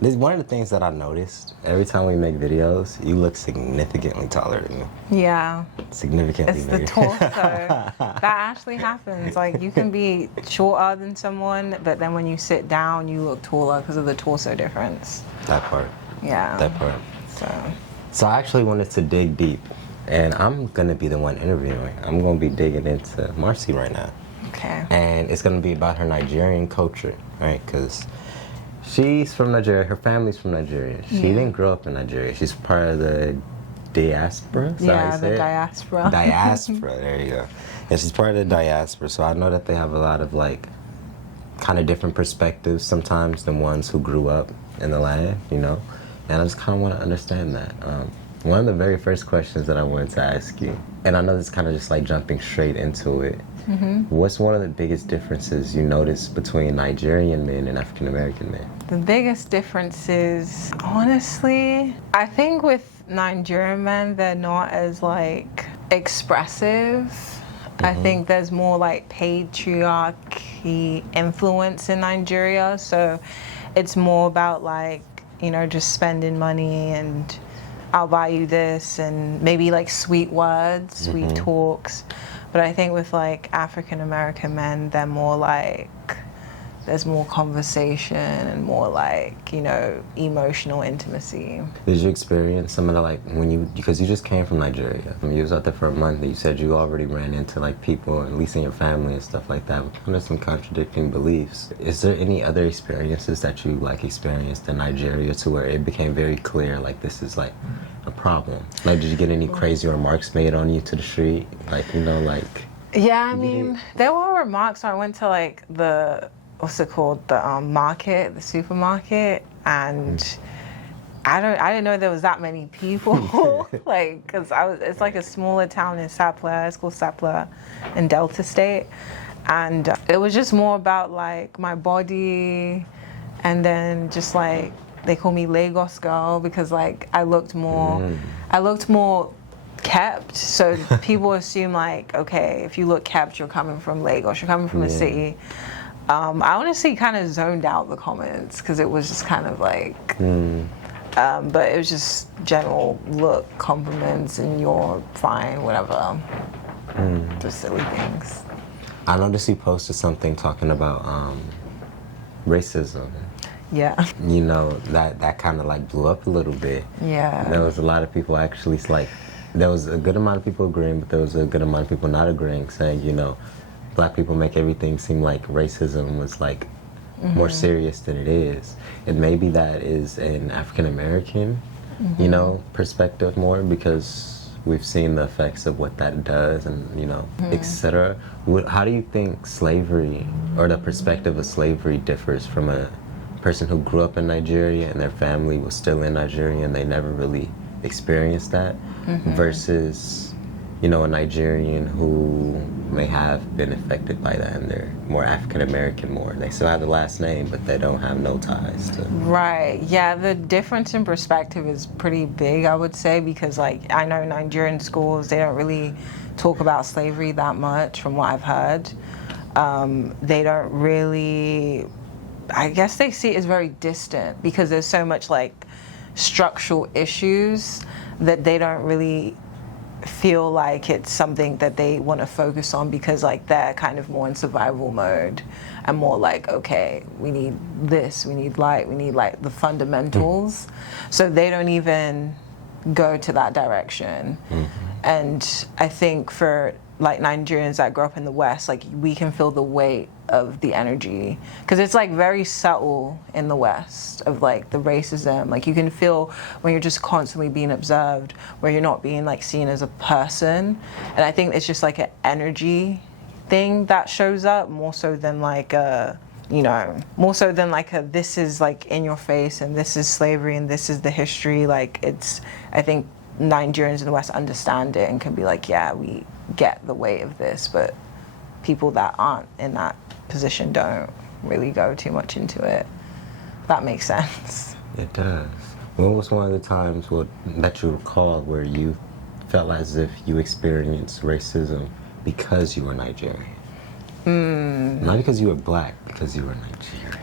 This is one of the things that I noticed. Every time we make videos, you look significantly taller than me. Yeah. Significantly It's bigger. the torso. That actually happens. Like, you can be shorter than someone, but then when you sit down, you look taller because of the torso difference. That part. Yeah. That part. So. So I actually wanted to dig deep, and I'm gonna be the one interviewing. I'm gonna be digging into Marcy right now. Okay. And it's gonna be about her Nigerian culture, right? Because she's from Nigeria. Her family's from Nigeria. She didn't grow up in Nigeria. She's part of the diaspora. Yeah, the diaspora. Diaspora. There you go. Yeah, she's part of the diaspora. So I know that they have a lot of like kind of different perspectives sometimes than ones who grew up in the land, you know. And I just kind of want to understand that. One of the very first questions that I wanted to ask you, and I know this is kind of just like jumping straight into it. What's one of the biggest differences you notice between Nigerian men and African American men? The biggest difference is, honestly, I think with Nigerian men, they're not as like expressive. I think there's more like patriarchy influence in Nigeria. So it's more about like, you know, just spending money and I'll buy you this and maybe like sweet words, sweet talks. But I think with like African American men, they're more like, there's more conversation and more like, you know, emotional intimacy. Did you experience some of the like, when you, because you just came from Nigeria, I mean, you was out there for a month, you said you already ran into like people, at least in your family and stuff like that, with kind of some contradicting beliefs. Is there any other experiences that you like experienced in Nigeria to where it became very clear, like this is like a problem? Like, did you get any crazy remarks made on you to the street? Like, you know, like... Yeah, I mean, there were remarks. I went to like the, what's it called, the market, the supermarket, and I didn't know there was that many people. Like, cause it's like a smaller town in Sapla. It's called Sapla in Delta State, and it was just more about like my body, and then just like they call me Lagos girl because like I looked more kept. So people assume like, okay, if you look kept, you're coming from Lagos, you're coming from a city. I honestly kind of zoned out the comments because it was just kind of like, but it was just general look, compliments, and you're fine, whatever. Just silly things. I noticed you posted something talking about racism. Yeah. You know, that kind of like blew up a little bit. Yeah. There was a lot of people actually like, there was a good amount of people agreeing, but there was a good amount of people not agreeing, saying, you know, black people make everything seem like racism was like more serious than it is. And maybe that is an African American, you know, perspective more, because we've seen the effects of what that does and, you know, etc. How do you think slavery or the perspective of slavery differs from a person who grew up in Nigeria and their family was still in Nigeria and they never really experienced that versus, you know, a Nigerian who may have been affected by that and they're more African American more. They still have the last name, but they don't have no ties to... Right, yeah, the difference in perspective is pretty big, I would say, because like I know Nigerian schools, they don't really talk about slavery that much from what I've heard. They don't really, I guess they see it as very distant because there's so much like structural issues that they don't really feel like it's something that they want to focus on because like they're kind of more in survival mode and more like, okay, we need this, we need light, we need like the fundamentals. So they don't even go to that direction. And I think for like Nigerians that grow up in the West, like we can feel the weight of the energy because it's like very subtle in the West of like the racism. Like you can feel when you're just constantly being observed, where you're not being like seen as a person. And I think it's just like an energy thing that shows up more so than like a, you know, more so than like a, this is like in your face and this is slavery and this is the history. Like it's, I think Nigerians in the West understand it and can be like, yeah, we get the weight of this, but people that aren't in that position don't really go too much into it. That makes sense. It does. When was one of the times that you recall where you felt as if you experienced racism because you were Nigerian? Not because you were black, because you were Nigerian.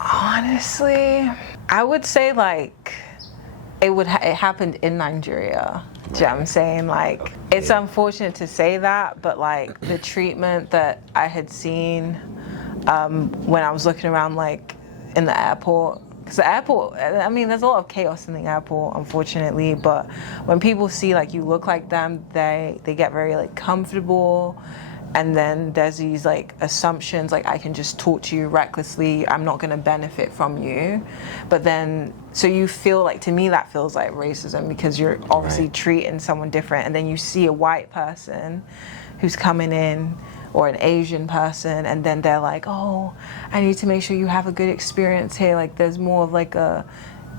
Honestly, I would say like it happened in Nigeria. Do you know what I'm saying? Like, it's unfortunate to say that, but like the treatment that I had seen when I was looking around, like in the airport, because the airport, I mean, there's a lot of chaos in the airport, unfortunately. But when people see like you look like them, they get very like comfortable. And then there's these like assumptions, like I can just talk to you recklessly, I'm not gonna benefit from you. But then, so you feel like, to me that feels like racism, because you're obviously treating someone different, and then you see a white person who's coming in, or an Asian person, and then they're like, oh, I need to make sure you have a good experience here. Like there's more of like a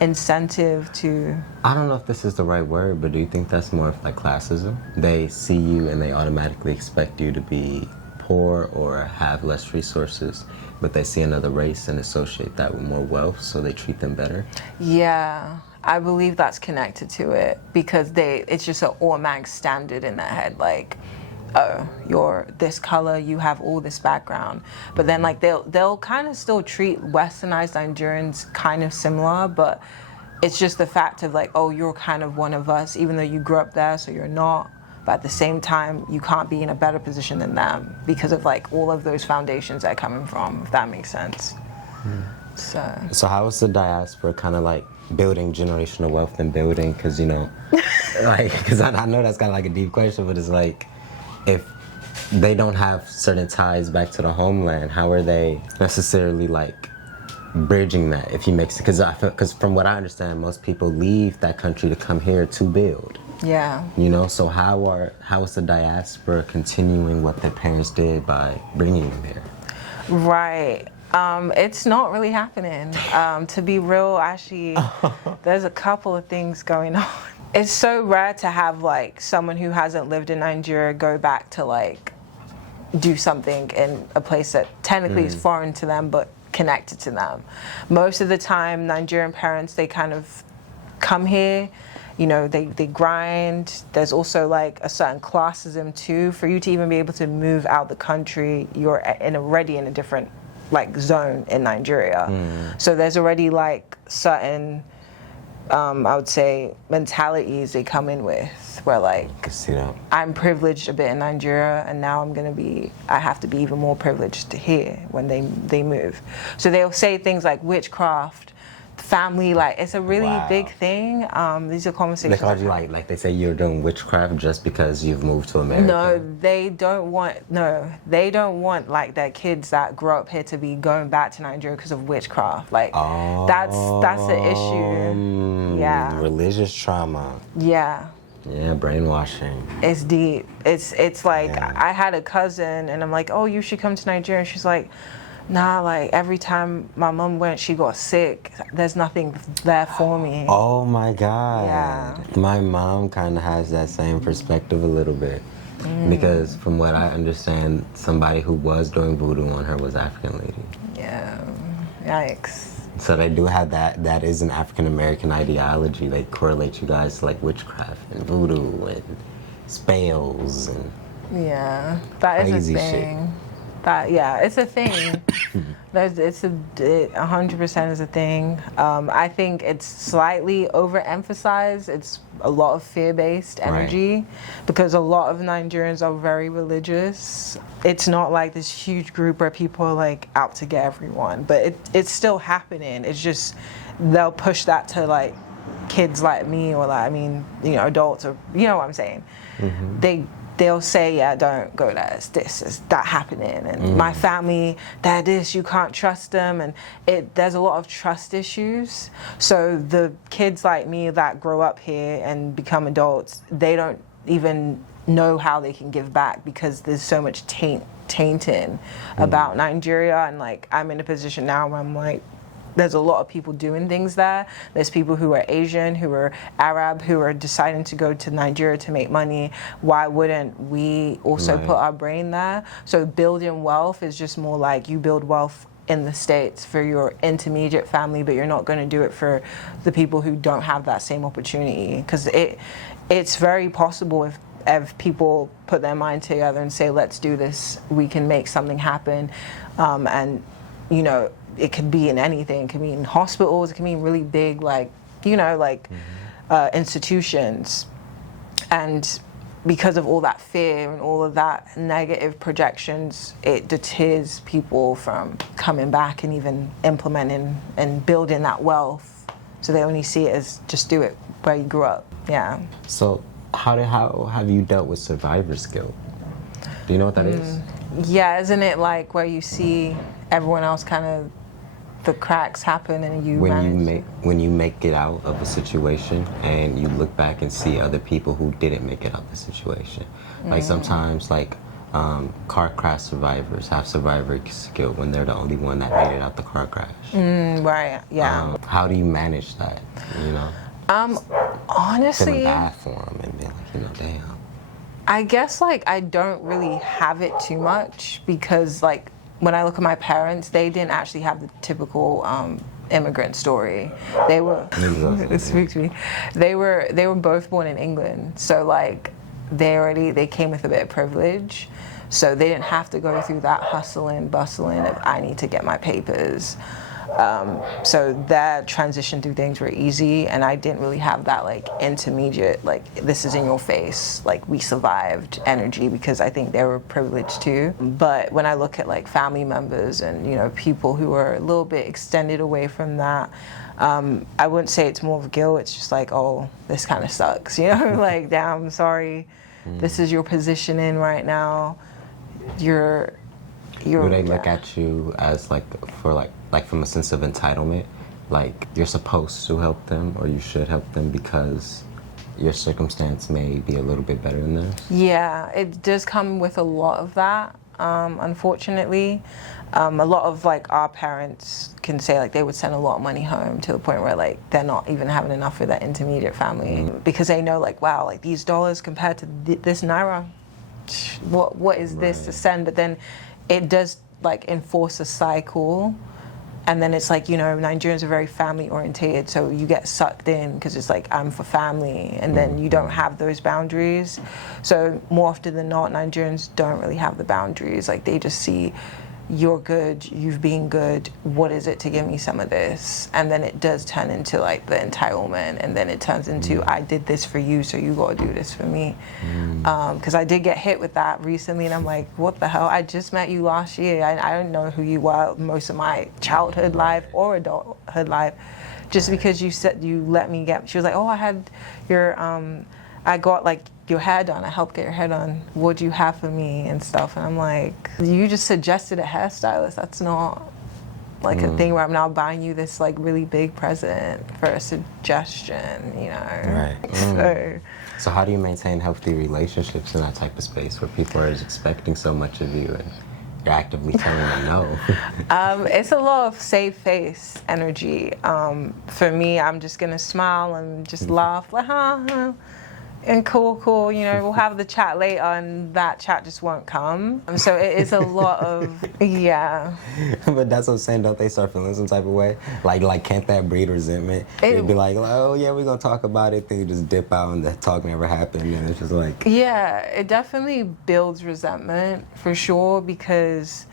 incentive to... I don't know if this is the right word, but do you think that's more of like classism? They see you and they automatically expect you to be poor or have less resources, but they see another race and associate that with more wealth, so they treat them better? Yeah, I believe that's connected to it, because it's just an automatic standard in their head, like, oh, you're this color, you have all this background. But then like they'll kind of still treat westernized Nigerians kind of similar, but it's just the fact of like, oh, you're kind of one of us, even though you grew up there, so you're not. But at the same time, you can't be in a better position than them because of like all of those foundations they're coming from, if that makes sense. So how is the diaspora kind of like building generational wealth and building, because you know, like, because I know that's kind of like a deep question, but it's like, if they don't have certain ties back to the homeland, how are they necessarily like bridging that, if you make sense? Because from what I understand, most people leave that country to come here to build. yeah. You know, so how is the diaspora continuing what their parents did by bringing them here? Right. It's not really happening. To be real, actually, there's a couple of things going on. It's so rare to have like someone who hasn't lived in Nigeria go back to like do something in a place that technically is foreign to them but connected to them. Most of the time, Nigerian parents, they kind of come here, you know, they grind. There's also like a certain classism too. For you to even be able to move out the country, you're already in a different like zone in Nigeria. So there's already like certain I would say mentalities they come in with, where like, I see that. I'm privileged a bit in Nigeria, and now I have to be even more privileged here when they move. So they'll say things like witchcraft, family, like it's a really big thing. These are conversations. They call you like they say you're doing witchcraft just because you've moved to America. No, they don't want like their kids that grow up here to be going back to Nigeria because of witchcraft. Like that's the issue. Yeah. Religious trauma. Yeah. Yeah, brainwashing. It's deep. It's like I had a cousin and I'm like, oh, you should come to Nigeria. And she's like, nah, like every time my mom went, she got sick. There's nothing there for me. Oh my God. Yeah. My mom kind of has that same perspective a little bit. Because from what I understand, somebody who was doing voodoo on her was African lady. Yeah. Yikes. So they do have that. That is an African American ideology. They correlate you guys to like witchcraft and voodoo and spells and yeah, that is a thing. Shit. It's a thing. It 100% is a thing. I think it's slightly overemphasized. It's a lot of fear-based energy because a lot of Nigerians are very religious. It's not like this huge group where people are like out to get everyone, but it's still happening. It's just they'll push that to like kids like me, or like, I mean, you know, adults, or you know what I'm saying. They'll say, yeah, don't go there, this is that happening, and my family, they're this, you can't trust them, and there's a lot of trust issues. So the kids like me that grow up here and become adults, they don't even know how they can give back because there's so much tainting about Nigeria, and like I'm in a position now where I'm like, there's a lot of people doing things there. There's people who are Asian, who are Arab, who are deciding to go to Nigeria to make money. Why wouldn't we also put our brain there? So building wealth is just more like you build wealth in the States for your intermediate family, but you're not going to do it for the people who don't have that same opportunity. Because it's very possible if people put their mind together and say, let's do this, we can make something happen. And you know, it could be in anything. It could be in hospitals. It can be in really big, like, institutions. And because of all that fear and all of that negative projections, it deters people from coming back and even implementing and building that wealth. So they only see it as just do it where you grew up. Yeah. So how have you dealt with survivor's guilt? Do you know what that is? Yeah, isn't it like where you see everyone else kind of, the cracks happen and you when you make it out of a situation and you look back and see other people who didn't make it out of the situation. Like sometimes like car crash survivors have survivor's guilt when they're the only one that made it out the car crash. Right, yeah. How do you manage that, you know? Honestly, feeling bad for them and being like, damn. I guess like I don't really have it too much because like when I look at my parents, they didn't actually have the typical immigrant story. They were it speaks to me. They were both born in England, so like they came with a bit of privilege, so they didn't have to go through that hustling and bustling of I need to get my papers. So that transition through things were easy, and I didn't really have that like intermediate, like this is in your face, like we survived energy, because I think they were privileged too. But when I look at like family members and people who are a little bit extended away from that, I wouldn't say it's more of guilt. It's just like, oh, this kind of sucks, like damn, sorry, this is your positioning right now. Do they look at you as like from a sense of entitlement, like you're supposed to help them or you should help them because your circumstance may be a little bit better than theirs? Yeah, it does come with a lot of that, unfortunately. A lot of like our parents can say like they would send a lot of money home to the point where like they're not even having enough for that intermediate family because they know like, wow, like these dollars compared to this naira, what is this to send? But then it does like enforce a cycle, and then it's like Nigerians are very family orientated, so you get sucked in because it's like I'm for family, and then you don't have those boundaries. So more often than not, Nigerians don't really have the boundaries. Like they just see you're good, you've been good, what is it to give me some of this? And then it does turn into like the entitlement, and then it turns into I did this for you, so you gotta do this for me. Because I did get hit with that recently, and I'm like, what the hell? I just met you last year. I don't know who you were most of my childhood life or adulthood life. Just because you said you let me get, she was like, oh, I had your, I got like your hair done. I helped get your hair done. What do you have for me and stuff? And I'm like, you just suggested a hairstylist. That's not like a thing where I'm now buying you this like really big present for a suggestion, Right. So how do you maintain healthy relationships in that type of space where people are expecting so much of you and you're actively telling them no? It's a lot of save face energy. For me, I'm just gonna smile and just laugh like, and cool, we'll have the chat later, and that chat just won't come. So it is a lot of, yeah. But that's what I'm saying, don't they start feeling some type of way? Like can't that breed resentment? They'd be like, oh yeah, we're gonna talk about it, then you just dip out and the talk never happened, and it's just like. Yeah, it definitely builds resentment, for sure, because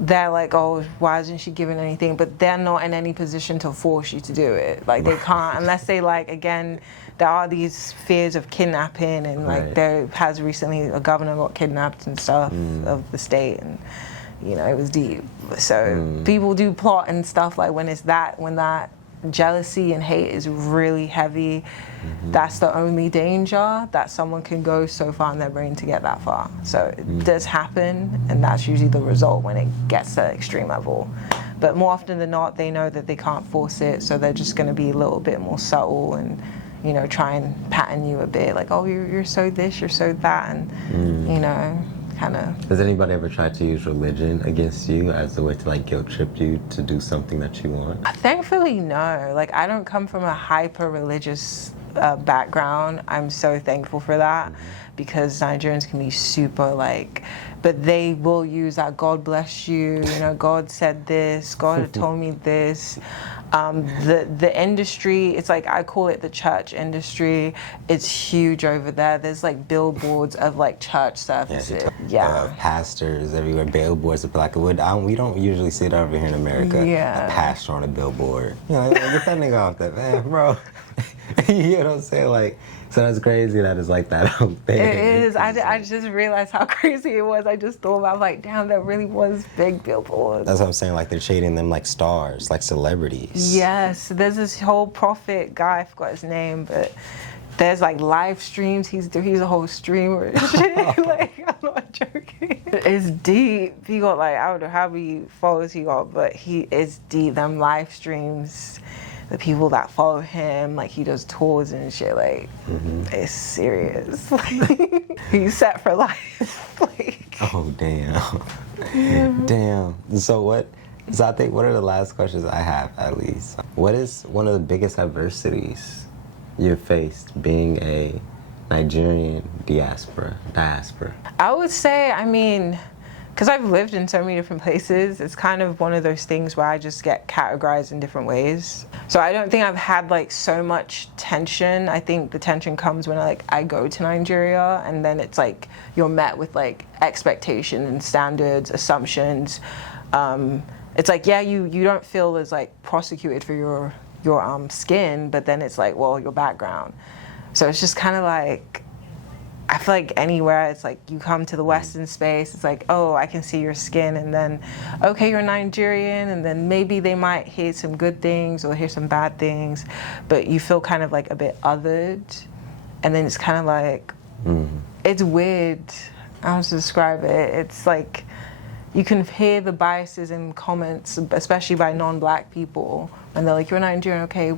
they're like, oh, why isn't she giving anything? But they're not in any position to force you to do it. Like they can't, unless they like, again, there are these fears of kidnapping, and like there has recently a governor got kidnapped and stuff of the state, and it was deep. So people do plot and stuff like when that jealousy and hate is really heavy, that's the only danger, that someone can go so far in their brain to get that far. So it does happen, and that's usually the result when it gets to that extreme level. But more often than not, they know that they can't force it, so they're just going to be a little bit more subtle and try and pattern you a bit, like, oh, you're so this, you're so that, and kind of. Has anybody ever tried to use religion against you as a way to like guilt trip you to do something that you want? Thankfully, no. Like I don't come from a hyper religious background. I'm so thankful for that, because Nigerians can be super like, but they will use that God bless you, God said this, God had told me this. The industry, it's like, I call it the church industry. It's huge over there. There's like billboards of like church services. Pastors everywhere, billboards of Black wood. We don't usually see that over here in America. Yeah. A pastor on a billboard. You know, get that nigga off that, man, bro. You know what I'm saying? Like, so that's crazy that it's like that out there. It is. I just realized how crazy it was. I just thought about, like, damn, that really was big billboards. That's what I'm saying. Like, they're treating them like stars, like celebrities. Yes. There's this whole prophet guy, I forgot his name, but there's like live streams. He's a whole streamer and shit. Like, I'm not joking. It's deep. He got like, I don't know how many followers he got, but he is deep. Them live streams, the people that follow him, like, he does tours and shit, like, it's serious. Like, he's set for life. Like, oh, damn. Damn. So I think, what are the last questions I have, at least? What is one of the biggest adversities you've faced being a Nigerian diaspora? I would say, I mean, because I've lived in so many different places, it's kind of one of those things where I just get categorized in different ways. So I don't think I've had like so much tension. I think the tension comes when I go to Nigeria, and then it's like you're met with like expectations and standards, assumptions. It's like, yeah, you don't feel as like prosecuted for your skin, but then it's like, well, your background. So it's just kind of like, I feel like anywhere, it's like you come to the Western space, it's like, oh, I can see your skin, and then, okay, you're Nigerian, and then maybe they might hear some good things or hear some bad things, but you feel kind of like a bit othered, and then it's kind of like, it's weird. I don't know how to describe it. It's like, you can hear the biases in comments, especially by non-Black people, and they're like, you're Nigerian, okay,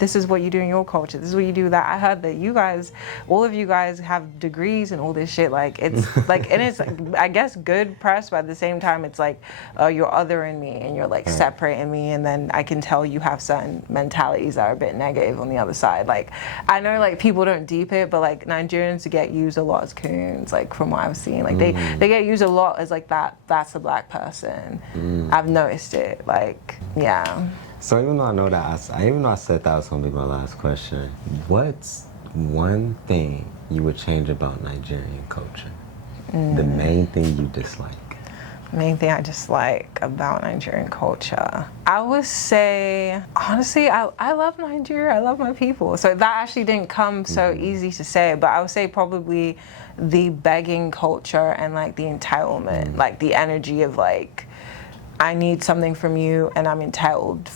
this is what you do in your culture, this is what you do that. I heard that you guys, all of you guys have degrees and all this shit, like, it's like, and it's, I guess, good press, but at the same time, it's like, oh, you're othering me, and you're like separating me, and then I can tell you have certain mentalities that are a bit negative on the other side. Like, I know, like, people don't deep it, but like, Nigerians get used a lot as coons, like, from what I've seen. Like, they get used a lot as like, that's a Black person. I've noticed it, like, yeah. So even though I know that, even though I said that was going to be my last question, what's one thing you would change about Nigerian culture? The main thing you dislike? The main thing I dislike about Nigerian culture, I would say, honestly, I love Nigeria. I love my people. So that actually didn't come so easy to say, but I would say probably the begging culture and like the entitlement, like the energy of like, I need something from you and I'm entitled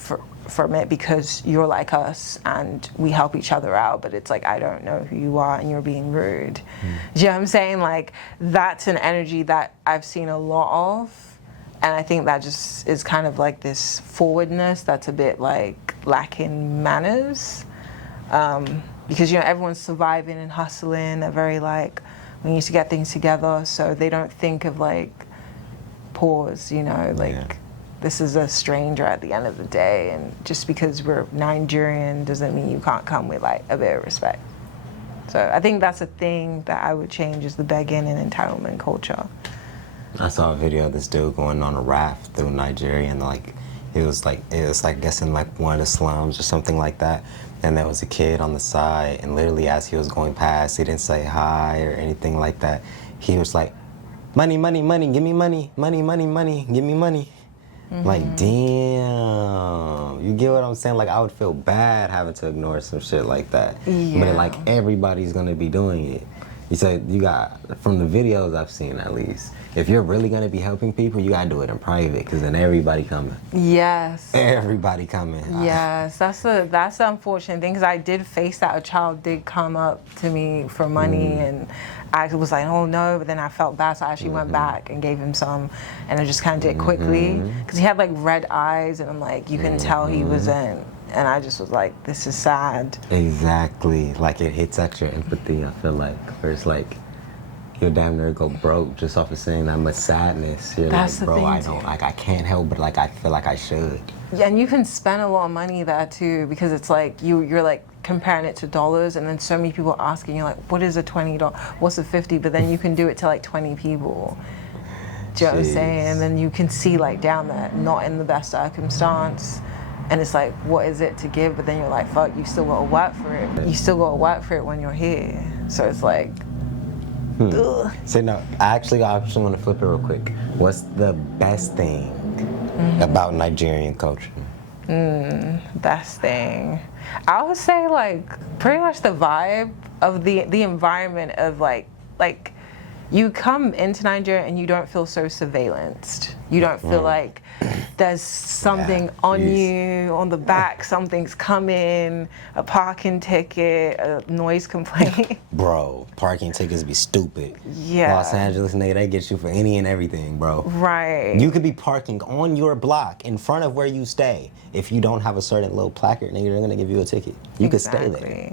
from it because you're like us and we help each other out, but it's like, I don't know who you are and you're being rude. Do you know what I'm saying? Like, that's an energy that I've seen a lot of, and I think that just is kind of like this forwardness that's a bit like lacking manners, because, you know, everyone's surviving and hustling. They're very like, we need to get things together, so they don't think of like, pause, you know, like, this is a stranger at the end of the day, and just because we're Nigerian doesn't mean you can't come with like a bit of respect. So I think that's a thing that I would change, is the begging and entitlement culture. I saw a video of this dude going on a raft through Nigeria, and like it was like I guess in like one of the slums or something like that, and there was a kid on the side, and literally as he was going past, he didn't say hi or anything like that. He was like, money, money, money, give me money, money, money, money, give me money. Like, damn, you get what I'm saying? Like, I would feel bad having to ignore some shit like that. But like, everybody's gonna be doing it. You said you got, from the videos I've seen at least, if you're really gonna be helping people, you gotta do it in private, because then everybody coming. Yes. Everybody coming. Yes, that's the unfortunate thing, because I did face that. A child did come up to me for money, and I was like, oh no, but then I felt bad, so I actually went back and gave him some, and I just kind of did it quickly, because he had like red eyes, and I'm like, you can tell he wasn't, and I just was like, this is sad. Exactly, like it hits at your empathy, I feel like, where it's like, you'll damn near go broke just off of saying that much sadness. You're that's like, bro, I don't, like, I can't help, but like, I feel like I should. Yeah, and you can spend a lot of money there too, because it's like, you're like, comparing it to dollars, and then so many people asking you like, what is a $20, what's a 50, but then you can do it to like 20 people. Do you know what I'm saying? And then you can see like down there, not in the best circumstance, And it's like, what is it to give? But then you're like, fuck, you still gotta work for it. You still gotta work for it when you're here. So it's like, ugh. So no, I actually want to flip it real quick. What's the best thing about Nigerian culture? Best thing. I would say like pretty much the vibe of the environment of like you come into Nigeria and you don't feel so surveillanced. You don't feel like there's something on you, on the back, something's coming, a parking ticket, a noise complaint. Bro, parking tickets be stupid. Yeah. Los Angeles, nigga, they get you for any and everything, bro. Right. You could be parking on your block in front of where you stay. If you don't have a certain little placard, nigga, they're gonna give you a ticket. You could stay there.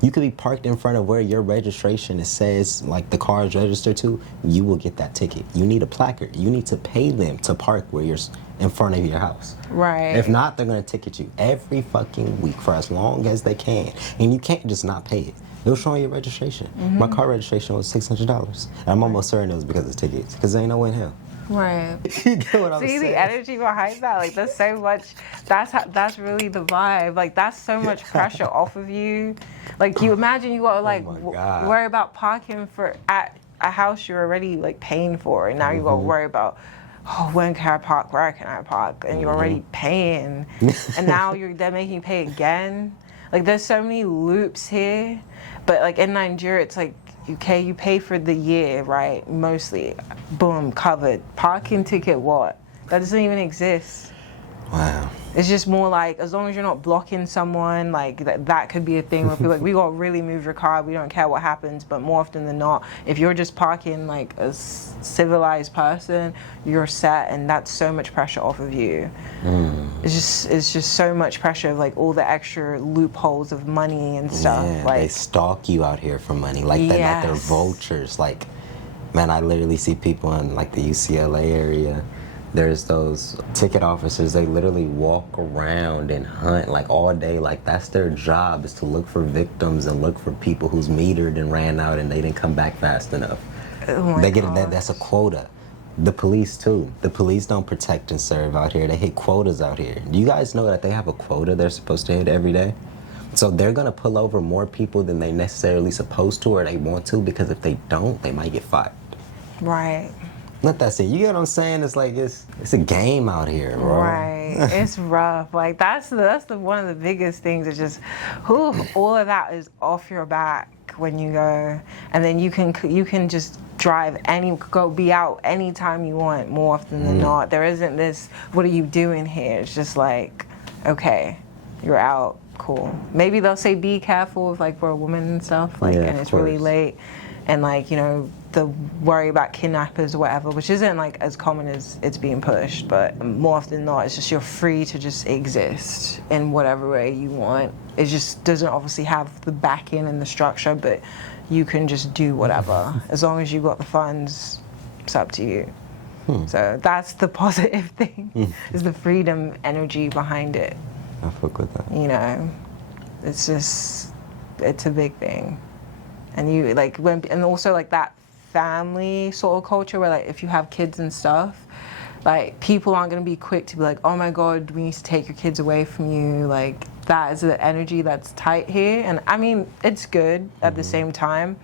You could be parked in front of where your registration it says like the car is registered to. You will get that ticket. You need a placard. You need to pay them to park where you're in front of your house. Right. If not, they're gonna ticket you every fucking week for as long as they can, and you can't just not pay it. It was showing your registration. My car registration was $600. And I'm almost certain it was because of tickets, because there ain't no way in hell. Right. You get what I'm See saying? the energy behind that, like that's so much. That's really the vibe. Like that's so much pressure off of you. Like you imagine you gotta like worry about parking for at a house you're already like paying for, and now you gotta worry about, oh, when can I park? Where can I park? And you're already paying, and now they're making you pay again. Like there's so many loops here, but like in Nigeria, it's like you pay for the year, right? Mostly, boom, covered. Parking ticket, what? That doesn't even exist. Wow. It's just more like, as long as you're not blocking someone, like that could be a thing where people like, we gotta really move your car, we don't care what happens, but more often than not, if you're just parking like a civilized person, you're set, and that's so much pressure off of you. It's just so much pressure of like all the extra loopholes of money and stuff. Yeah, like they stalk you out here for money, like they're vultures. Like, man, I literally see people in like the UCLA area. There's those ticket officers, they literally walk around and hunt like all day. Like that's their job, is to look for victims and look for people who's metered and ran out and they didn't come back fast enough. They get it, that's a quota. The police too. The police don't protect and serve out here. They hit quotas out here. Do you guys know that they have a quota they're supposed to hit every day? So they're gonna pull over more people than they necessarily supposed to or they want to, because if they don't, they might get fired. Right. Let that see. You get what I'm saying? It's like it's a game out here, bro. Right. It's rough. Like that's the one of the biggest things. Is just, all of that is off your back when you go, and then you can just be out anytime you want. More often than not, there isn't this. What are you doing here? It's just like, okay, you're out. Cool. Maybe they'll say be careful, like for a woman and stuff. Like, and it's really late, and like the worry about kidnappers or whatever, which isn't like as common as it's being pushed, but more often than not, it's just you're free to just exist in whatever way you want. It just doesn't obviously have the backing and the structure, but you can just do whatever. As long as you've got the funds, it's up to you. So that's the positive thing, is the freedom energy behind it. I fuck with that. It's a big thing. And you like and also like that family sort of culture where like if you have kids and stuff, like people aren't going to be quick to be like, oh my god, we need to take your kids away from you. Like that is the energy that's tight here, and I mean it's good at the same time,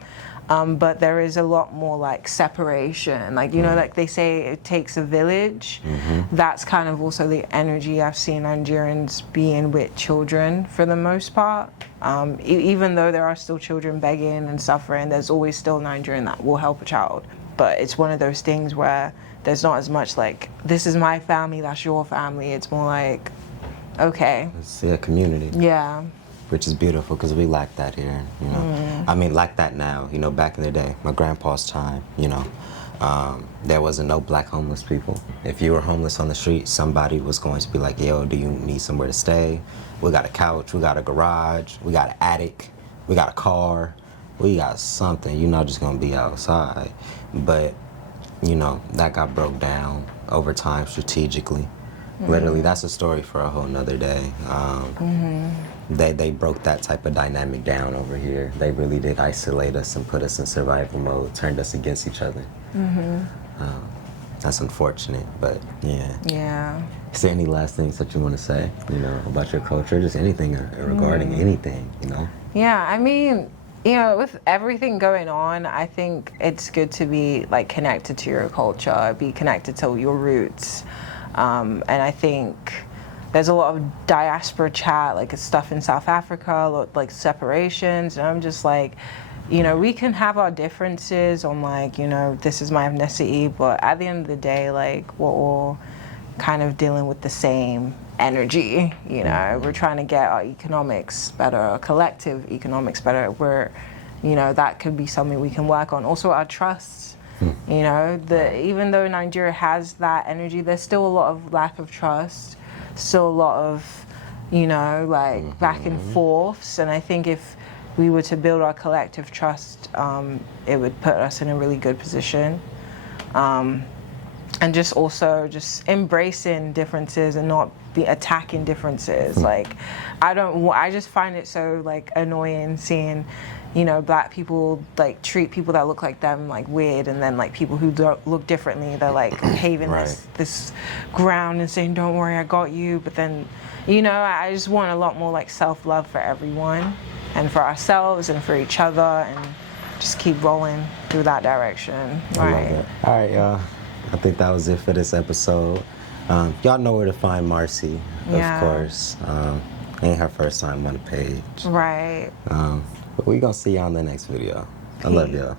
but there is a lot more like separation, like like they say it takes a village. That's kind of also the energy I've seen Nigerians being with children for the most part. Even though there are still children begging and suffering, there's always still a Nigerian that will help a child. But it's one of those things where there's not as much like, this is my family, that's your family. It's more like, okay. It's a community. Yeah. Which is beautiful, because we lack that here, I mean, like that now, back in the day, my grandpa's time, there wasn't no black homeless people. If you were homeless on the street, somebody was going to be like, yo, do you need somewhere to stay? We got a couch, we got a garage, we got an attic, we got a car, we got something. You're not just gonna be outside. But, that got broke down over time strategically. Literally, that's a story for a whole nother day. They broke that type of dynamic down over here. They really did isolate us and put us in survival mode, turned us against each other. That's unfortunate, but yeah. Yeah. Is there any last things that you want to say, you know, about your culture? Just anything regarding anything, you know? Yeah, I mean, you know, with everything going on, I think it's good to be like connected to your culture, be connected to your roots. And I think there's a lot of diaspora chat, like stuff in South Africa, like separations. And I'm just like, you know, we can have our differences on like, you know, this is my ethnicity, but at the end of the day, like we're all kind of dealing with the same energy, you know. We're trying to get our economics better, our collective economics better, where, you know, that could be something we can work on. Also our trust, you know, even though Nigeria has that energy, there's still a lot of lack of trust, still a lot of, you know, like back and forths. And I think if we were to build our collective trust, it would put us in a really good position. And just also just embracing differences and not be attacking differences. Like, I just find it so like annoying seeing, you know, black people like treat people that look like them like weird, and then like people who don't look differently, they're like paving this ground and saying, don't worry, I got you. But then, you know, I just want a lot more like self-love for everyone and for ourselves and for each other, and just keep rolling through that direction. I love that. All right, y'all. I think that was it for this episode. Y'all know where to find Marcy, of course. Ain't her first time on the page. Right. But we gonna see y'all in the next video. I love y'all.